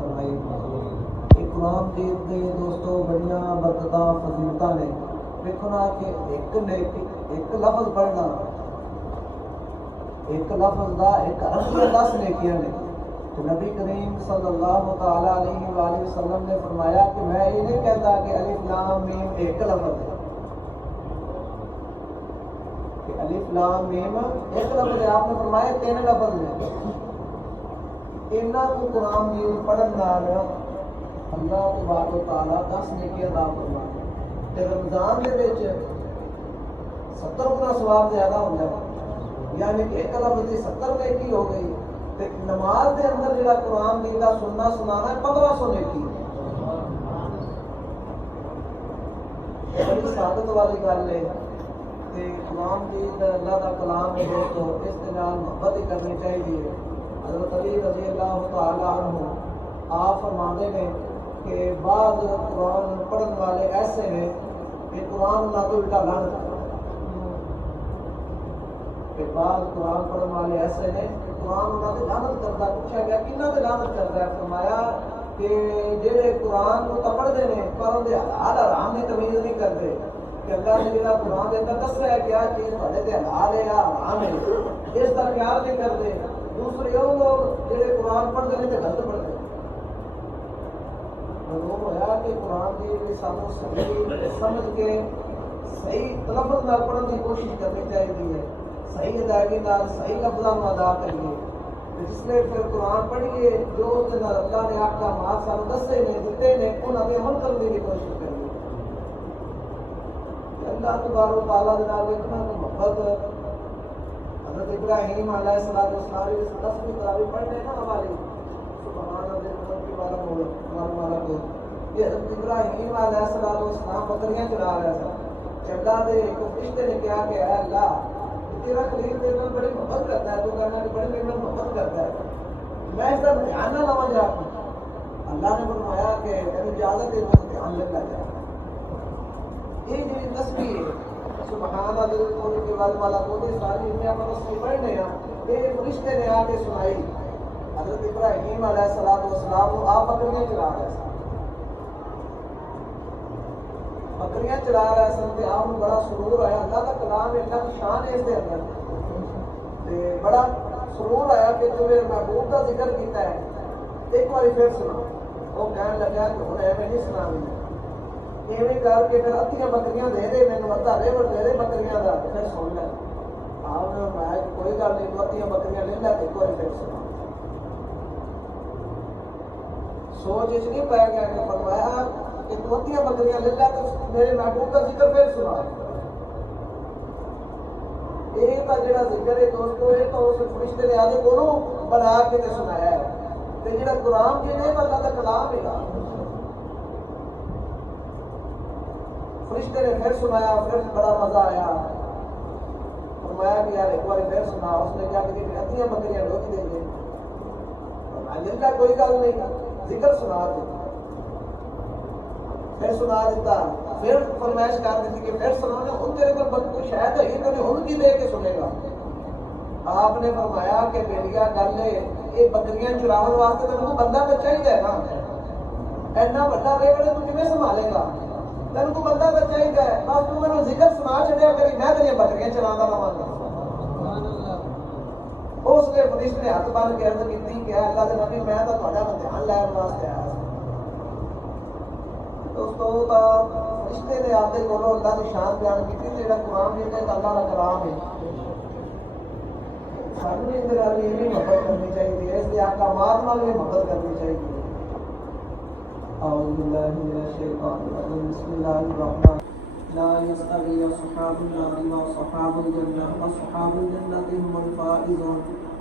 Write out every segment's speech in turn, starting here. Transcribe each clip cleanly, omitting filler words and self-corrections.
ਫਰਮਾਈ। ਇਹ ਕੁਰਾਨ ਦੇ ਦੋਸਤੋ ਬੜੀਆਂ ਬਰਕਤਾਂ ਫਜ਼ੀਲਤਾਂ ਨੇ। ਵੇਖੋ ਨਾ ਕਿ ਇੱਕ ਲਫ਼ਜ਼ ਪੜ੍ਹਨਾ, ਇੱਕ ਲਫ਼ਜ਼ ਦਾ ਇੱਕ ਹਰਫ ਦੀਆਂ 10 ਨੇਕੀਆਂ ਨੇ। تو نبی کریم صلی اللہ تعالیٰ علیہ وآلہ وسلم نے فرمایا کہ میں یہ نہیں کہتا کہ الف لام میم ایک لفظ ہے، کہ الف لام میم ایک لفظ ہے، آپ نے فرمایا 3 لفظ ہیں۔ انہاں کو قرآن دی پڑھن نال اللہ تبارک و تعالیٰ 10 نیکی عطا فرماتا ہے۔ تے رمضان دے وچ 70 گنا ثواب زیادہ ہوندا ہے، یعنی کہ ایک لفظ دی 70 نیکی ہو گئی۔ نماز دے اندر جڑا قرآن دی دا سننا سنانا ہے 1500 نیکی۔ بڑی سعادت والی گل ہے کہ قرآن دی اللہ دا کلام ہے دوستو، اس دے نال محبت ہی کرنی چاہیے۔ حضرت علی رضی اللہ تعالی عنہ آپ فرماندے نے کہ بعض قرآن پڑھن والے ایسے ہیں کہ قرآن نہ تو الٹا لعنت، کہ بعض قرآن پڑھن والے ایسے ہیں قرآن انہوں نے لعنت کرتا۔ پوچھا گیا کنہاں تے لعنت کرتا ہے؟ فرمایا کہ جہے قرآن کو پڑھتے ہیں پر ان کے حلال حرام کی تمیز نہیں کرتے، کہ اللہ نے جہاں قرآن کے اندر دس رہا ہے کیا چیز تھوڑے تے حلال ہے یا حرام ہے، اس کا خیال نہیں کرتے۔ دوسرے وہ لوگ جہے قرآن پڑھتے ہیں تو غلط پڑھتے ہیں۔ معلوم ہوا کہ قرآن کی سانوں صحیح سمجھ کے صحیح تلفظ نال پڑھنے کی کوشش کرنی چاہیے، صحیح ادائیگی نال صحیح لفظاں نوں ادا کریے۔ جس نے پھر قرآن پڑھیے جو اس دن اللہ نے احکامات سانوں دسے نے دیتے نے انہاں تے عمل کرنے کی کوشش کریے۔ اللہ تبارک و تعالیٰ دے نال اتنا محبت حضرت ابراہیم علیہ السلام کی 10ویں تراویح پڑھنے نا ہماری سبحان اللہ والا کو یہ حضرت ابراہیم علیہ السلام بکریاں چلا رہا تھا۔ چلا دے ایک فرشتے نے کہا کہ اے اللہ تیرا خلیل تیرے میں بڑی محبت کرتا ہے، تو کہنا کہ بڑی میرے میں محبت کرتا ہے، میں اس کا دھیان نہ لوا جا۔ اللہ نے فرمایا کہ تیری اجازت ہے تو دھیان لینا جائے۔ یہ جو تصویر سبحان اللہ کے بعد والا کو ساری دنیا پر تصویر پڑھنے ہیں، یہ فرشتے نے آ کے سنائی حضرت ابراہیم علیہ السلام کو آپ بکریاں چلا رہے ہیں، بکریاں چلا رہے سن تے آپ کو بڑا سرور آیا۔ اللہ کا کلام ہے، اللہ کی شان ہے اس دے اندر، تے بڑا سرور آیا کہ جو میرے محبوب کا ذکر کیتا ہے ایک بار پھر سنا۔ وہ کہنے لگا کہ ہن ایویں نہیں سنا میں ایویں کر کے پھر ادھیاں بکریاں دے دے مینوں، ادھا ریوڑ دے دے بکریاں دا، پھر سن لے۔ آپ نے فرمایا کہ کوئی گل نہیں، تو ادھیاں بکریاں لے لے ایک بار پھر سنا۔ سوچ اس نہیں پایا گیا کہ فرمایا کہ تو ادھیاں بکریاں لے لے تو میرے محبوب کا ذکر پھر سنا۔ یہ تو جڑا ذکر ہے دوستو، یہ تو اس فرشتے نے آدھے کولوں بنا کے سنایا ہے، تے جڑا قرآن کے نے اللہ کا کلام ہے۔ فرشتے نے پھر سنایا، پھر بڑا مزہ آیا۔ فرمایا کہ یار ایک بار پھر سنا۔ اس نے کیا کہ ادھیاں بکریاں روک دیں گے، فرمایا کوئی گل نہیں، ذکر سنا دے۔ پھر سنا دیتا، پھر فرمائش کر دیتی کہ پھر سنانا، ان تیرے پر کوئی شاید ہے کہ ان کی دے کے سنے گا۔ آپ نے فرمایا کہ بیٹیا گل ہے یہ بکریاں چراون واسطے تینوں بندہ تو چاہیے نا، اینا بڑا ریوڑ تو کیویں سنبھالے گا؟ تینوں کو بندہ تو چاہیے، بس تو مینوں ذکر سنا دیا کری میں تیری بکریاں چلانا رہا. اس نے فرشتے نے ہاتھ بن کے عرض کی کہ اللہ کے نبی میں تو تھوڑا امتحان لین واسطے آیا. دوستو فرشتے نے آپ کو اللہ کی شان بیان کی کہ جہاں قرآن ہے تو اللہ کا کلام ہے. سانو اندر والی یہ بھی محبت کرنی چاہیے، اس لیے احکامات نال بھی محبت کرنی چاہیے. اعوذ باللہ من الشیطان الرجیم بسم اللہ الرحمن لا يستوي أصحاب النار وأصحاب الجنة أصحاب الجنة هم الفائزون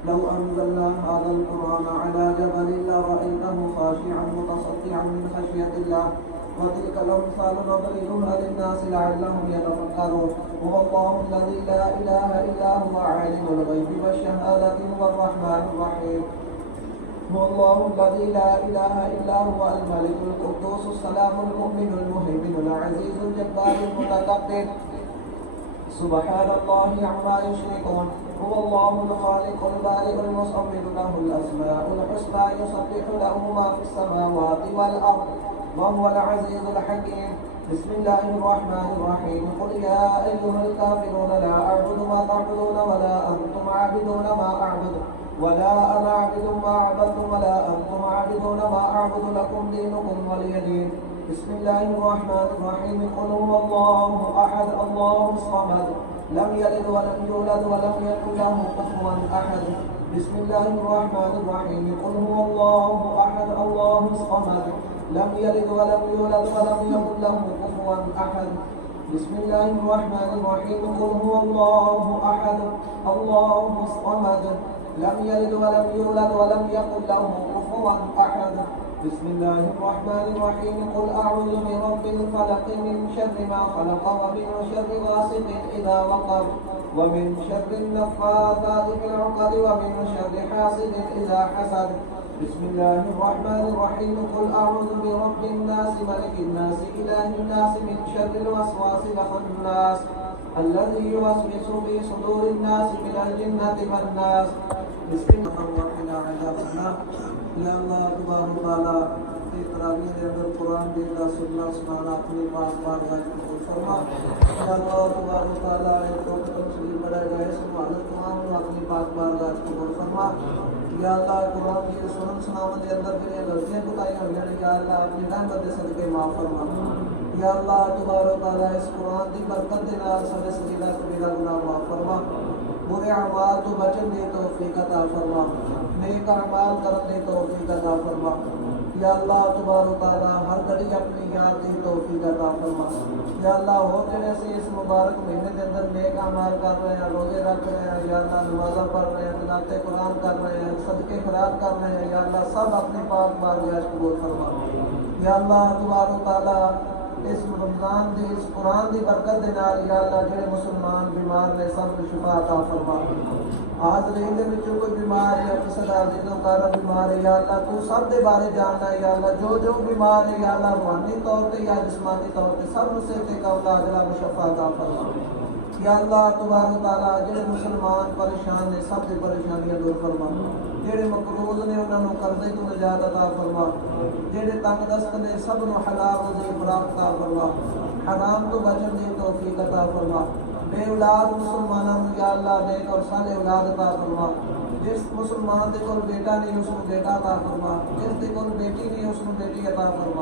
لو أنزلنا هذا القرآن على جبل لرأيته خاشعا متصدعا من خشية الله وتلك الأمثال نضربها للناس لعلهم يتفكرون هو الله الذي لا إله إلا هو عالم الغيب والشهادة هو الرحمن الرحيم هو الله الذي لا إله إلا هو الملك القدوس السلام المؤمن المهيمن العزيز الجبار المتكبر سبحان الله عما يشركون هو الله الخالق البارئ المصور له الأسماء الحسنى يسبح له ما في السماوات والأرض وهو العزيز الحكيم بسم الله الرحمن الرحيم قل يا أيها الكافرون لا أعبد ما تعبدون ولا أنتم عابدون ما أعبد ولا أنا عابد ما عبدتم ولا أنتم عابدون ما أعبد لكم دينكم ولي دين بسم الله الرحمن الرحيم قل هو الله أحد الله الصمد لم يلد ولم يولد ولم يكن له كفوا أحد بسم الله الرحمن الرحيم قل هو الله أحد الله الصمد لم يلد ولم يولد ولم يكن له كفوا أحد بسم الله الرحمن الرحيم قل هو الله أحد الله الصمد لم يلد ولم يولد ولم يكن له كفوا أحد بسم الله الرحمن الرحيم قل أعوذ برب الفلق من شر ما خلق ومن شر غاسق إذا وقب ومن شر النفاثات في العقد ومن شر حاسد إذا حسد بسم الله الرحمن الرحيم قل أعوذ برب الناس ملك الناس إله الناس من شر الوسواس الخناس الذي يوسوس في صدور الناس من الجنة والناس بسم الله الرحمن الرحيم یا اللہ تبارک و تعالی کی تراویح کے اندر قرآن دیکھنا سننا سنانا اپنی پاک بارگاہ میں قبول فرما. یا اللہ تبارک و تعالی ایک تو تفصیل بڑھائے گئے سنوالت تمام کو اپنی پاک بارگاہ میں قبول فرما. یا اللہ قرآن کی سنن سناون کے اندر میری غلطیاں کوتاہیاں ہوئی ہیں یا اللہ اپنی رحمت سے صدقے معاف فرما. یا اللہ تبارک و تعالی اس قرآن کی برکت کے نال سارے صغیرہ کبیرہ گناہ معاف فرما. برے اعمال تو بچن دی توفیق عطا فرما. نیک اعمال کرنے کی توفیق عطا فرما. یا اللہ تبارک و تعالی ہر گھڑی اپنی یاد کی توفیق عطا فرما. یا اللہ ہو جڑے سے اس مبارک مہینے کے اندر نیک اعمال کر رہے ہیں، روزے رکھ رہے ہیں، یا اللہ نمازاں پڑھ رہے ہیں، تلاوت قرآن کر رہے ہیں، صدقے خیرات کر رہے ہیں، یا اللہ سب اپنے پاک بارگاہ قبول فرما. یا اللہ تبارک و تعالی اس رمضان دی اس قرآن دی برکت دے نال یا اللہ جڑے مسلمان بیمار نے سب کو شفا عطا فرما. حاضرین دے وچوں کوئی بیمار ہے، کسی دا عزیز و کارا بیمار ہے، یا اللہ تو سب دے بارے جاننا ہے. یا اللہ جو بیمار ہے یا اللہ روحانی طور تے یا جسمانی طور تے سب نوں صحت کاملہ عاجلہ شفا عطا فرما. یا اللہ تبارک و تعالی جڑے مسلمان پریشان نے سب دی پریشانیاں دور فرما. جڑے مقروض نے انہاں نوں قرضے تو نجات عطا فرما. جڑے تنگ دست نے سب نوں حلال رزق فراخ عطا فرما. حرام تو بچن دی توفیق عطا فرما. بے اولاد مسلمانوں یا اللہ نیک اور صالح اولاد عطا فرما. جس مسلمان دے کول بیٹا نہیں اس کو بیٹا عطا فرما. جس دے کول بیٹی نہیں اس کو بیٹی عطا فرما.